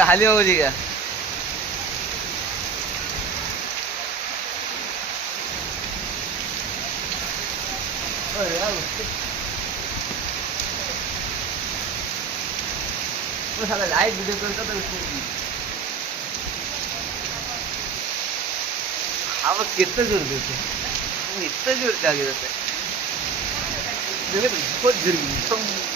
खाली होऊ दे का लाईव्ह व्हिडिओ करतात हा मग किती जोर देतो इतकं जोर जागे जाते खूप जोर